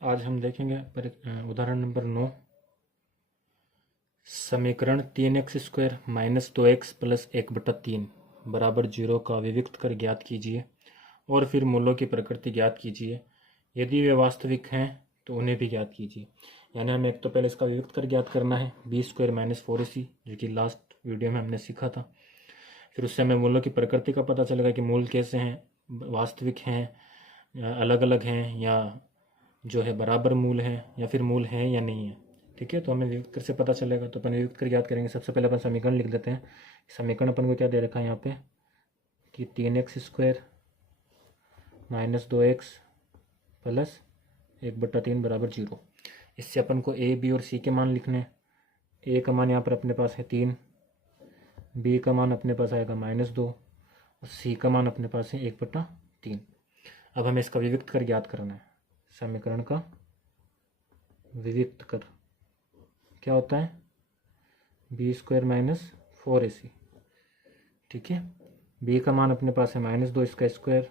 आज हम देखेंगे उदाहरण नंबर 9। समीकरण 3x² माइनस 2x प्लस 1/3 बराबर 0 का विविक्त कर ज्ञात कीजिए और फिर मूलों की प्रकृति ज्ञात कीजिए। यदि वे वास्तविक हैं तो उन्हें भी ज्ञात कीजिए। यानी हमें एक तो पहले इसका विविक्त कर ज्ञात करना है b² माइनस 4ac, जो कि लास्ट वीडियो में हमने सीखा था। फिर उससे हमें मूलों की प्रकृति का पता चलेगा कि मूल कैसे हैं, वास्तविक हैं, अलग अलग हैं, या जो है बराबर मूल है, या फिर मूल है या नहीं है। ठीक है, तो हमें विविक्त कर से पता चलेगा। तो अपन विविक्त कर याद करेंगे। सबसे पहले अपन समीकरण लिख देते हैं। समीकरण अपन को क्या दे रखा है यहाँ पे कि 3x² माइनस 2x प्लस 1/3 बराबर 0। इससे अपन को a, b और c के मान लिखने हैं। a का मान यहाँ पर अपने पास है 3, b का मान अपने पास आएगा -2 और c का मान अपने पास है 1/3। अब हमें इसका विविक्त कर ज्ञात करना है। समीकरण का विविक्त कर क्या होता है, b² माइनस 4ac। ठीक है, b का मान अपने पास है -2, इसका स्क्वायर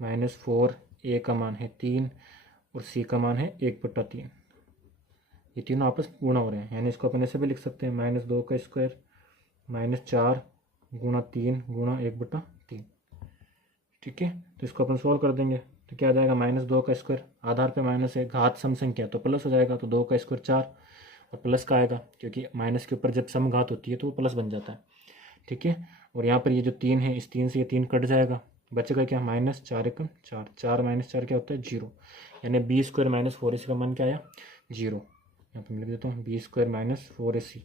-4, a का मान है 3 और c का मान है 1/3। ये तीनों आपस में गुणा हो रहे हैं, यानी इसको अपन ऐसे भी लिख सकते हैं -2 का स्क्वायर -4 गुणा 3 गुणा 1/3। ठीक है, तो इसको अपन सोल्व कर देंगे तो क्या आ जाएगा, -2 का स्क्वायर, आधार पे माइनस है, घात सम संख्या तो प्लस हो जाएगा, तो 2 का स्क्वायर 4 और प्लस का आएगा क्योंकि माइनस के ऊपर जब सम घात होती है तो वो प्लस बन जाता है। ठीक है, और यहाँ पर ये जो 3 है, इस 3 से ये 3 कट जाएगा, बचेगा क्या, -4 × 4, 4 - 4 क्या होता है, 0। यानी b² माइनस 4ac का मान क्या आया, 0। यहाँ पर मैं लिख देता हूँ b² माइनस 4ac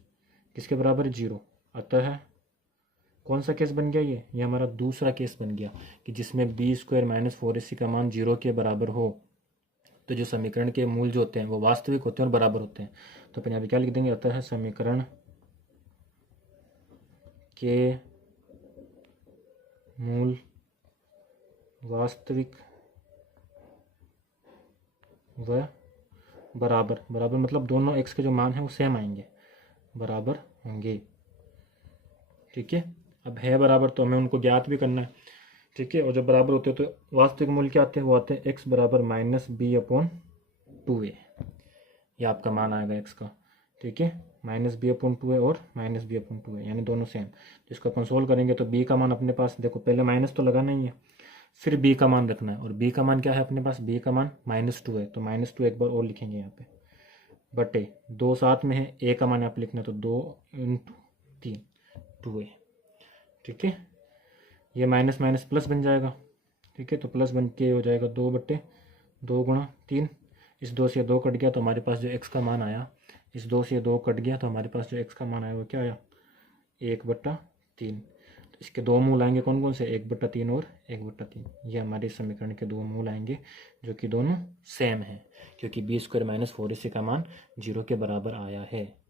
किसके बराबर है, 0। अतः कौन सा केस बन गया, ये हमारा दूसरा केस बन गया कि जिसमें b² माइनस 4ac का मान 0 के बराबर हो। तो जो समीकरण के मूल जो होते हैं वो वास्तविक होते हैं और बराबर होते हैं। तो अपन यहाँ पे क्या लिख देंगे, अतः समीकरण के मूल वास्तविक व बराबर, बराबर मतलब दोनों x के जो मान हैं वो सेम आएंगे, बराबर होंगे। ठीक है, अब है बराबर तो हमें उनको ज्ञात भी करना है। ठीक है, और जब बराबर होते हैं तो वास्तविक मूल्य क्या आते हैं, वो आते हैं x बराबर -b/2a। ये आपका मान आएगा x का। ठीक है, -b/2a और -b/2a, यानी दोनों सेम। तो इसको अपन सोल्व करेंगे तो b का मान अपने पास, देखो पहले माइनस तो लगाना ही है, फिर b का मान रखना है, और b का मान क्या है अपने पास, b का मान -2 है, तो -2 एक बार और लिखेंगे यहाँ पे, बटे 2 साथ में है, a का मान यहाँ पे लिखना है, तो 2 × 3 2a। ठीक है, ये माइनस माइनस प्लस बन जाएगा। ठीक है, तो प्लस बन के हो जाएगा 2/2 × 3। इस 2 से 2 कट गया तो हमारे पास जो x का मान आया, इस 2 से 2 कट गया तो हमारे पास जो x का मान आया वो क्या आया, 1/3। तो इसके दो मूल आएंगे, कौन कौन से, 1/3 और 1/3। ये हमारे समीकरण के दो मूल आएंगे जो कि दोनों सेम हैं, क्योंकि b² माइनस 4ac का मान 0 के बराबर आया है।